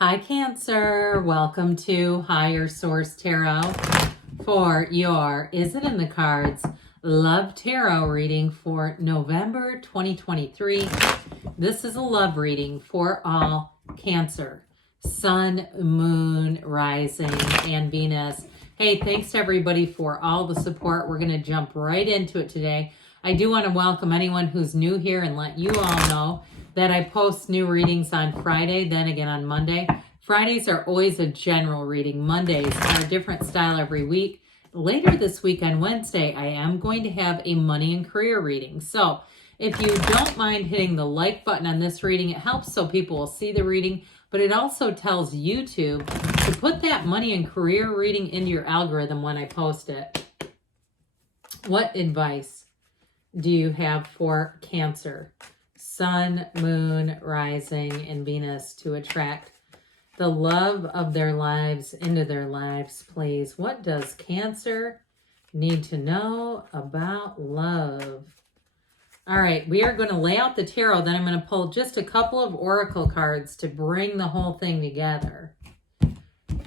Hi, Cancer. Welcome to Higher Source Tarot for your Is It in the Cards Love Tarot reading for November 2023. This is a love reading for all Cancer, Sun, Moon, Rising, and Venus. Hey, thanks to everybody for all the support. We're going to jump right into it today. I do want to welcome anyone who's new here and let you all know that I post new readings on Friday, then again on Monday. Fridays are always a general reading. Mondays are a different style every week. Later this week on Wednesday, I am going to have a money and career reading. So if you don't mind hitting the like button on this reading, it helps so people will see the reading, but it also tells YouTube to put that money and career reading into your algorithm when I post it. What advice do you have for Cancer, Sun, Moon, Rising, and Venus to attract the love of their lives into their lives, please? What does Cancer need to know about love? All right, we are going to lay out the tarot. Then I'm going to pull just a couple of oracle cards to bring the whole thing together.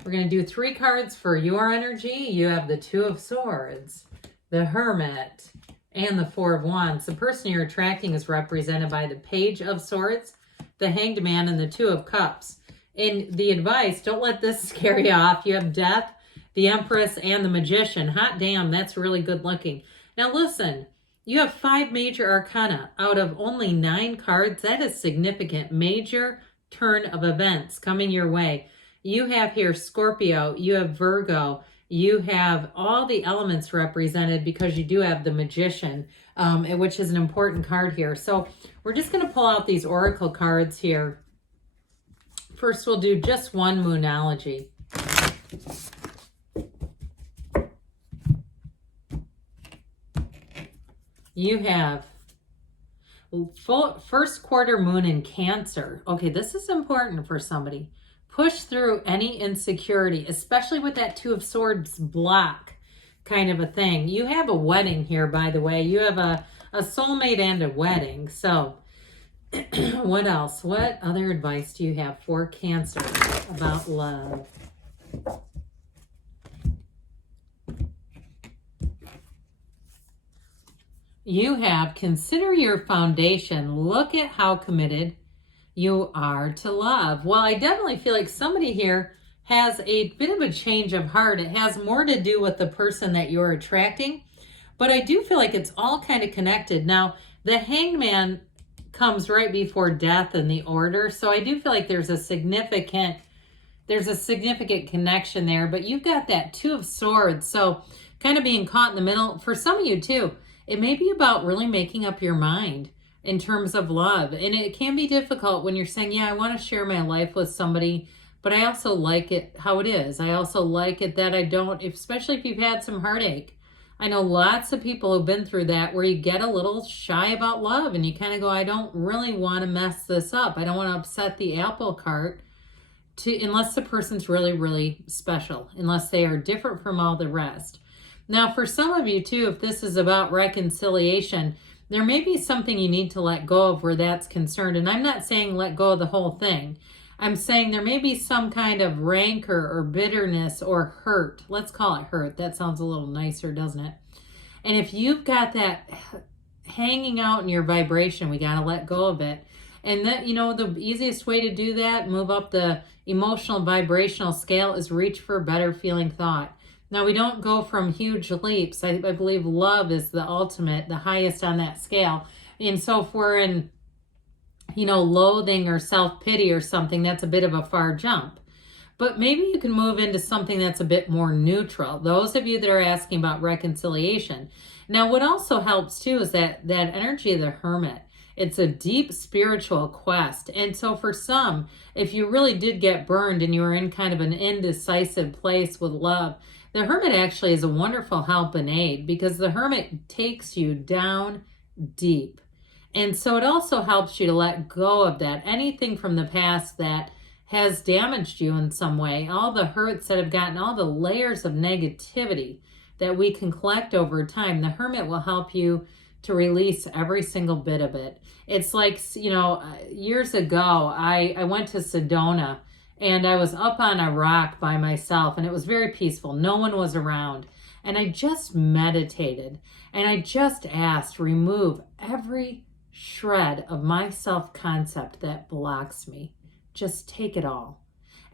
We're going to do 3 cards for your energy. You have the Two of Swords, the Hermit, and the Four of Wands. The person you're attracting is represented by the Page of Swords, the Hanged Man, and the Two of Cups. In the advice, don't let this scare you off. You have Death, the Empress, and the Magician. Hot damn, that's really good looking. Now listen, you have 5 Major Arcana out of only 9 cards. That is significant. Major turn of events coming your way. You have here Scorpio, you have Virgo, you have all the elements represented because you do have the Magician, which is an important card here. So we're just going to pull out these oracle cards here. First, we'll do just one moonology. You have first quarter moon in Cancer. Okay, this is important for somebody. Push through any insecurity, especially with that Two of Swords block kind of a thing. You have a wedding here, by the way. You have a soulmate and a wedding. So what else? What other advice do you have for Cancer about love? You have consider your foundation. Look at how committed you are to love. Well, I definitely feel like somebody here has a bit of a change of heart. It has more to do with the person that you're attracting, but I do feel like it's all kind of connected. Now, the Hanged Man comes right before Death in the order, so I do feel like there's a significant connection there, but you've got that Two of Swords, so kind of being caught in the middle. For some of you too, it may be about really making up your mind in terms of love. And it can be difficult when you're saying, yeah, I want to share my life with somebody, but I also like it how it is. I also like it that I don't, especially if you've had some heartache. I know lots of people who've been through that where you get a little shy about love and you kind of go, I don't really want to mess this up. I don't want to upset the apple cart unless the person's really, really special, unless they are different from all the rest. Now, for some of you too, if this is about reconciliation, there may be something you need to let go of where that's concerned. And I'm not saying let go of the whole thing. I'm saying there may be some kind of rancor or bitterness or hurt. Let's call it hurt. That sounds a little nicer, doesn't it? And if you've got that hanging out in your vibration, we got to let go of it. And that, you know, the easiest way to do that, move up the emotional vibrational scale, is reach for a better feeling thought. Now, we don't go from huge leaps. I believe love is the ultimate, the highest on that scale. And so if we're in, you know, loathing or self-pity or something, that's a bit of a far jump. But maybe you can move into something that's a bit more neutral. Those of you that are asking about reconciliation. Now, what also helps too is that energy of the Hermit. It's a deep spiritual quest. And so for some, if you really did get burned and you were in kind of an indecisive place with love, the Hermit actually is a wonderful help and aid because the Hermit takes you down deep. And so it also helps you to let go of that, anything from the past that has damaged you in some way, all the hurts that have gotten, all the layers of negativity that we can collect over time. The Hermit will help you to release every single bit of it. It's like, you know, years ago, I went to Sedona And I was up on a rock by myself, and it was very peaceful. No one was around. And I just meditated, and I just asked, remove every shred of my self-concept that blocks me. Just take it all.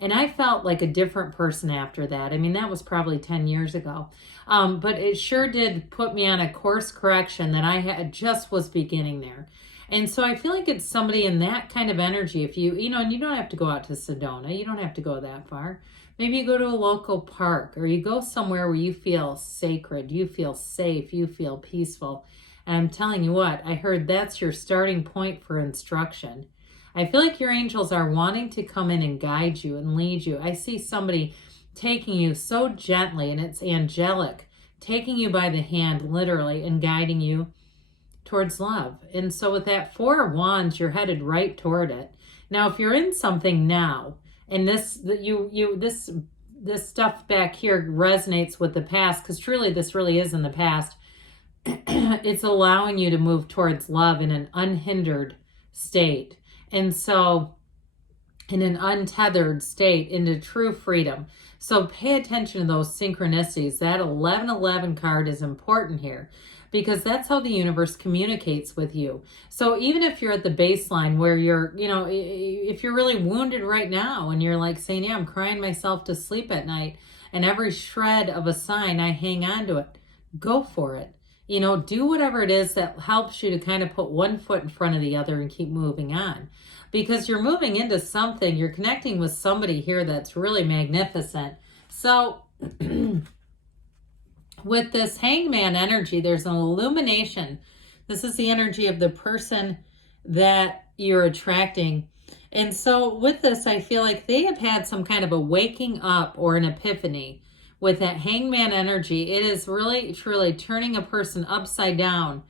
And I felt like a different person after that. I mean, that was probably 10 years ago. But it sure did put me on a course correction that I had just was beginning there. And so I feel like it's somebody in that kind of energy. If you know, and you don't have to go out to Sedona. You don't have to go that far. Maybe you go to a local park, or you go somewhere where you feel sacred, you feel safe, you feel peaceful. And I'm telling you what, I heard that's your starting point for instruction. I feel like your angels are wanting to come in and guide you and lead you. I see somebody taking you so gently, and it's angelic, taking you by the hand, literally, and guiding you towards love. And so with that Four of Wands, you're headed right toward it. Now, if you're in something now, and this stuff back here resonates with the past, because truly this really is in the past, it's allowing you to move towards love in an unhindered state. And so in an untethered state into true freedom. So pay attention to those synchronicities. That 1111 card is important here, because that's how the universe communicates with you. So even if you're at the baseline where you're, you know, if you're really wounded right now and you're like saying, yeah, I'm crying myself to sleep at night, and every shred of a sign, I hang on to it, go for it. You know, do whatever it is that helps you to kind of put one foot in front of the other and keep moving on. Because you're moving into something, you're connecting with somebody here that's really magnificent. So with this Hangman energy, there's an illumination. This is the energy of the person that you're attracting. And so with this, I feel like they have had some kind of a waking up or an epiphany. With that Hangman energy, it is really, truly turning a person upside down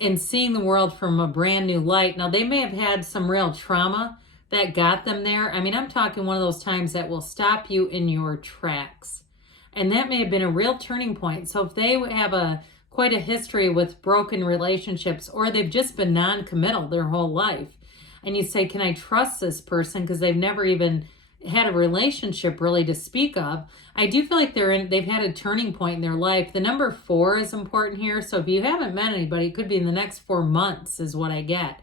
and seeing the world from a brand new light. Now, they may have had some real trauma that got them there. I mean, I'm talking one of those times that will stop you in your tracks. And that may have been a real turning point. So if they have quite a history with broken relationships, or they've just been non-committal their whole life, and you say, can I trust this person? Because they've never even had a relationship really to speak of. I do feel like they've had a turning point in their life. The number 4 is important here. So if you haven't met anybody, it could be in the next 4 months is what I get.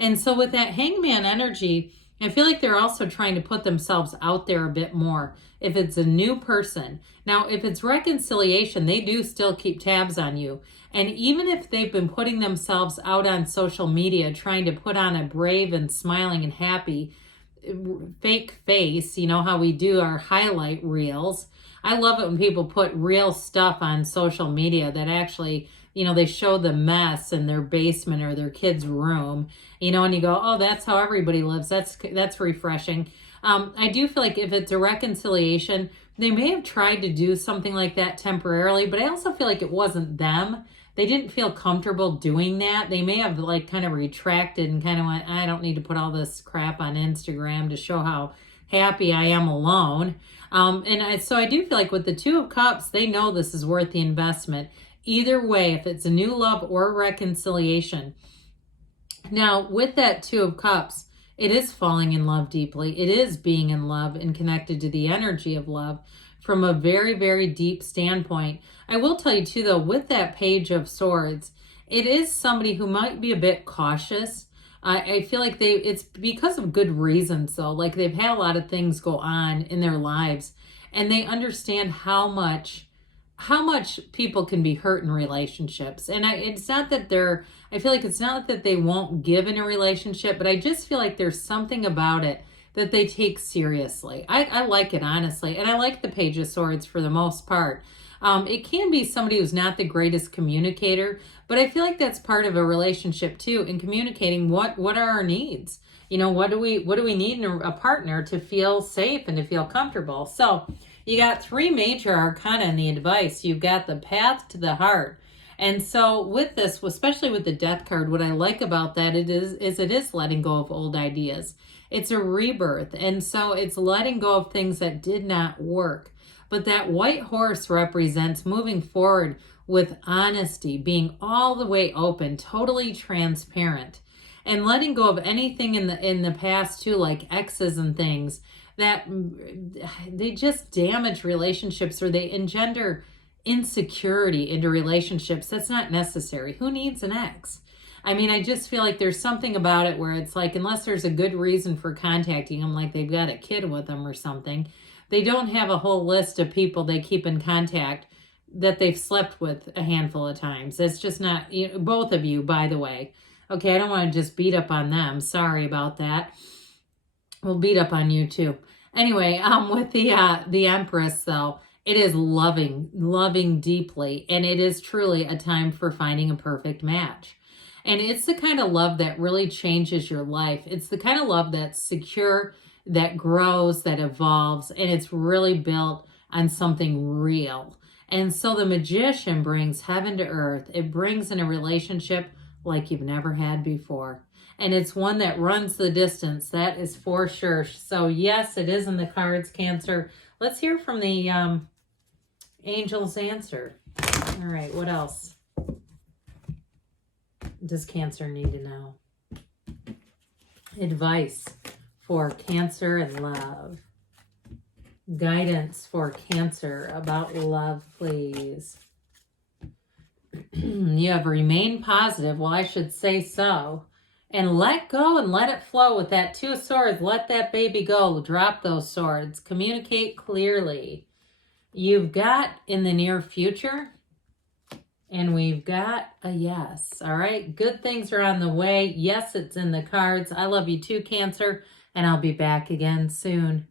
And so with that Hangman energy, I feel like they're also trying to put themselves out there a bit more. If it's a new person. Now, if it's reconciliation, they do still keep tabs on you. And even if they've been putting themselves out on social media, trying to put on a brave and smiling and happy fake face, you know how we do our highlight reels. I love it when people put real stuff on social media that actually, you know, they show the mess in their basement or their kid's room, you know, and you go, oh, that's how everybody lives. That's refreshing. I do feel like if it's a reconciliation, they may have tried to do something like that temporarily, but I also feel like it wasn't them. They didn't feel comfortable doing that. They may have like kind of retracted and kind of went, I don't need to put all this crap on Instagram to show how happy I am alone. So I do feel like with the Two of Cups, they know this is worth the investment. Either way, if it's a new love or reconciliation. Now, with that Two of Cups, it is falling in love deeply. It is being in love and connected to the energy of love from a very, very deep standpoint. I will tell you too, though, with that Page of Swords, it is somebody who might be a bit cautious. I feel like it's because of good reasons, though. Like they've had a lot of things go on in their lives, and they understand how much people can be hurt in relationships. And it's not that I feel like it's not that they won't give in a relationship, but I just feel like there's something about it that they take seriously. I like it, honestly. And I like the Page of Swords for the most part. It can be somebody who's not the greatest communicator, but I feel like that's part of a relationship too, in communicating what are our needs. You know, what do we need in a partner to feel safe and to feel comfortable? So you got 3 Major Arcana in the advice. You've got the Path to the Heart. And so with this, especially with the Death card, what I like about that it is letting go of old ideas. It's a rebirth. And so it's letting go of things that did not work. But that white horse represents moving forward with honesty, being all the way open, totally transparent. and letting go of anything in the past too, like exes and things that they just damage relationships, or they engender insecurity into relationships. That's not necessary. Who needs an ex? I mean, I just feel like there's something about it where it's like, unless there's a good reason for contacting them, like they've got a kid with them or something, they don't have a whole list of people they keep in contact that they've slept with a handful of times. It's just not, you know, both of you, by the way. Okay, I don't want to just beat up on them. Sorry about that. We'll beat up on you too. Anyway, with the Empress though, it is loving deeply, and it is truly a time for finding a perfect match. And it's the kind of love that really changes your life. It's the kind of love that's secure, that grows, that evolves, and it's really built on something real. And so the Magician brings heaven to earth. It brings in a relationship like you've never had before. And it's one that runs the distance, that is for sure. So yes, it is in the cards, Cancer. Let's hear from the angel's answer. All right, what else does Cancer need to know? Advice for Cancer and love. Guidance for Cancer about love, please. You have remained positive. Well, I should say so. And let go and let it flow with that Two of Swords. Let that baby go. Drop those swords. Communicate clearly. You've got in the near future, and we've got a yes. All right. Good things are on the way. Yes, it's in the cards. I love you too, Cancer, and I'll be back again soon.